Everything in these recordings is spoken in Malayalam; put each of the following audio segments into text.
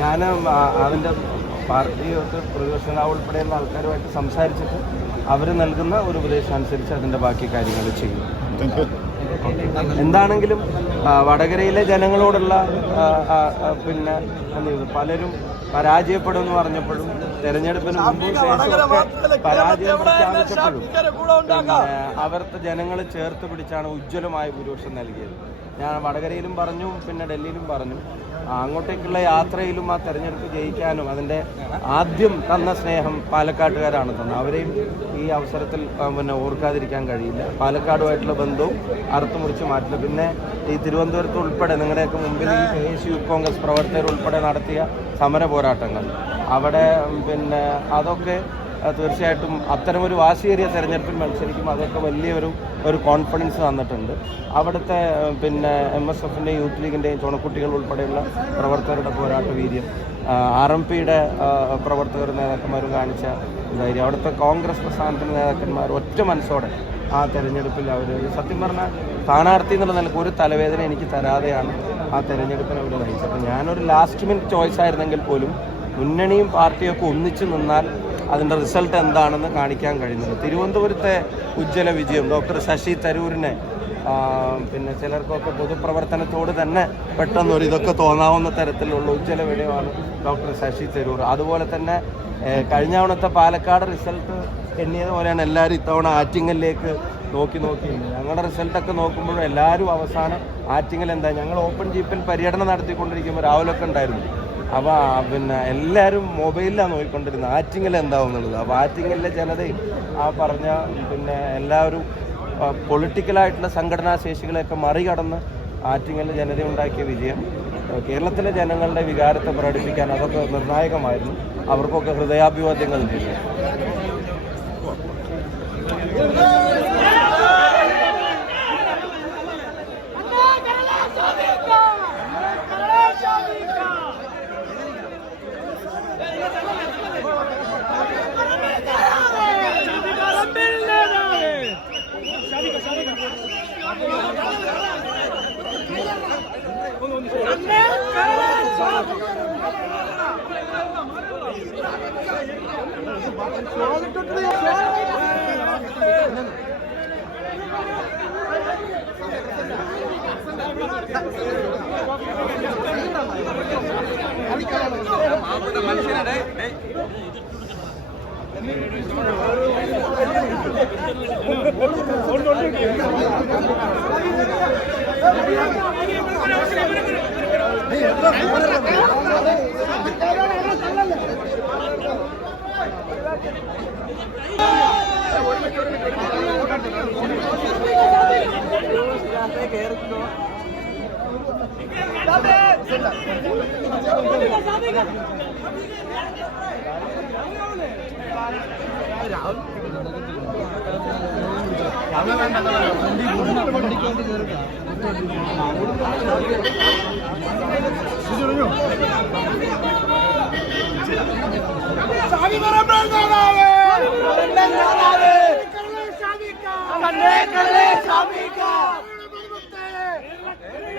ഞാൻ അതിന്റെ പാർട്ടി പ്രതിപക്ഷ നേതാവ് ഉൾപ്പെടെയുള്ള ആൾക്കാരുമായിട്ട് സംസാരിച്ചിട്ട് അവർ നൽകുന്ന ഒരു ഉപദേശം അനുസരിച്ച് അതിന്റെ ബാക്കി കാര്യങ്ങൾ ചെയ്യും. എന്താണെങ്കിലും വടകരയിലെ ജനങ്ങളോടുള്ള പിന്നെ? പലരും പരാജയപ്പെടുമെന്ന് പറഞ്ഞപ്പോഴും തെരഞ്ഞെടുപ്പിന് മുമ്പ് അവർക്ക് ജനങ്ങൾ ചേർത്ത് പിടിച്ചാണ് ഉജ്ജ്വലമായ ഭൂരിപക്ഷം നൽകിയത്. ഞാൻ വടകരയിലും പറഞ്ഞു പിന്നെ ഡൽഹിയിലും പറഞ്ഞു. അങ്ങോട്ടേക്കുള്ള യാത്രയിലും ആ തെരഞ്ഞെടുപ്പ് ജയിക്കാനും അതിന്റെ ആദ്യം തന്ന സ്നേഹം പാലക്കാട്ടുകാരാണ് തന്നത്. അവരെയും ഈ അവസരത്തിൽ പിന്നെ ഓർക്കാതിരിക്കാൻ കഴിയില്ല. പാലക്കാടുമായിട്ടുള്ള ബന്ധവും അറുത്തു മുറിച്ച് മാറ്റില്ല. പിന്നെ ഈ തിരുവനന്തപുരത്ത് ഉൾപ്പെടെ നിങ്ങളുടെയൊക്കെ മുമ്പിൽ ഈ ദേശീയ എസ് യൂത്ത് കോൺഗ്രസ് പ്രവർത്തകർ ഉൾപ്പെടെ നടത്തിയ സമര പോരാട്ടങ്ങൾ അവിടെ പിന്നെ അതൊക്കെ തീർച്ചയായിട്ടും അത്തരമൊരു വാശിയേറിയ തെരഞ്ഞെടുപ്പിൽ മത്സരിക്കും. അതൊക്കെ വലിയൊരു ഒരു കോൺഫിഡൻസ് തന്നിട്ടുണ്ട്. അവിടുത്തെ പിന്നെ എം എസ് എഫിന്റെയും യൂത്ത് ലീഗിന്റെയും ചുണക്കുട്ടികൾ ഉൾപ്പെടെയുള്ള പ്രവർത്തകരുടെ പോരാട്ട വീര്യം ആർ എം പിയുടെ പ്രവർത്തകർ നേതാക്കന്മാരും കാണിച്ച ധൈര്യം അവിടുത്തെ കോൺഗ്രസ് പ്രസ്ഥാനത്തിന്റെ നേതാക്കന്മാർ ഒറ്റ മനസ്സോടെ ആ തെരഞ്ഞെടുപ്പിൽ അവർ സത്യം പറഞ്ഞാൽ സ്ഥാനാർത്ഥി എന്നുള്ള നിലയ്ക്ക് ഒരു തലവേദന എനിക്ക് തരാതെയാണ് ആ തെരഞ്ഞെടുപ്പിനെ അവർ നയിച്ചത്. ഞാനൊരു ലാസ്റ്റ് മിനിറ്റ് ചോയ്സ് ആയിരുന്നെങ്കിൽ പോലും മുന്നണിയും പാർട്ടിയൊക്കെ ഒന്നിച്ചു നിന്നാൽ അതിന്റെ റിസൾട്ട് എന്താണെന്ന് കാണിക്കാൻ കഴിയുന്നത്. തിരുവനന്തപുരത്തെ ഉജ്ജ്വല വിജയം ഡോക്ടർ ശശി തരൂരിനെ പിന്നെ ചിലർക്കൊക്കെ പൊതുപ്രവർത്തനത്തോട് തന്നെ പെട്ടെന്ന് ഒരു ഇതൊക്കെ തോന്നാവുന്ന തരത്തിലുള്ള ഉജ്ജ്വല വിജയമാണ് ഡോക്ടർ ശശി തരൂർ. അതുപോലെ തന്നെ കഴിഞ്ഞ തവണത്തെ പാലക്കാട് റിസൾട്ട് എണ്ണിയത് പോലെയാണ് എല്ലാവരും ഇത്തവണ ആറ്റിങ്ങലിലേക്ക് നോക്കി നോക്കി. ഞങ്ങളുടെ റിസൾട്ടൊക്കെ നോക്കുമ്പോഴും എല്ലാവരും അവസാനം ആറ്റിങ്ങൽ എന്താ? ഞങ്ങൾ ഓപ്പൺ ജീപ്പിൽ പര്യടനം നടത്തിക്കൊണ്ടിരിക്കുമ്പോൾ രാവിലൊക്കെ ഉണ്ടായിരുന്നു. അപ്പോൾ പിന്നെ എല്ലാരും മൊബൈലിലാണ് നോക്കിക്കൊണ്ടിരുന്നത് ആറ്റിങ്ങൽ എന്താവും എന്നുള്ളത്. അപ്പോൾ ആറ്റിങ്ങലിലെ ജനതയും ആ പറഞ്ഞ പിന്നെ എല്ലാവരും പൊളിറ്റിക്കലായിട്ടുള്ള സംഘടനാ ശേഷികളെയൊക്കെ മറികടന്ന് ആറ്റിങ്ങലിലെ ജനത ഉണ്ടാക്കിയ വിജയം. കേരളത്തിലെ ജനങ്ങളുടെ വികാരത്തെ പ്രകടിപ്പിക്കാൻ അതൊക്കെ നിർണായകമായിരുന്നു. അവർക്കൊക്കെ ഹൃദയാഭിവാദ്യങ്ങൾ നൽകി மாவட்ட மனுஷனடே ஒன்று രാഹുൽ രാഹുൽ 주제는요. 사비 바람을 나가래. 나가래. 끌래 사비가. 안돼 끌래 사비가.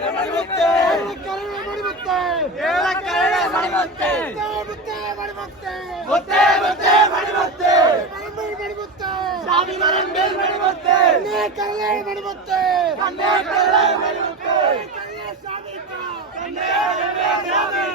머리 못대. 머리 못대. 얘가 끌래 머리 못대. 못대 못대 머리 못대. 못대 못대 머리 못대. 머리 못대 머리 못대. ಸ್ವಾಮಿಮರನ್ ಮೇಲ್ಮಡಿಗುತ್ತೆ ಕನ್ನೇ ಕಲ್ಲೇ ಮಡಿಗುತ್ತೆ ಕನ್ನೇ ಕಲ್ಲೇ ಮಡಿಗುತ್ತೆ ಕನ್ನೇ ಸ್ವಾಮಿ ಕನ್ನೇ ಸ್ವಾಮಿ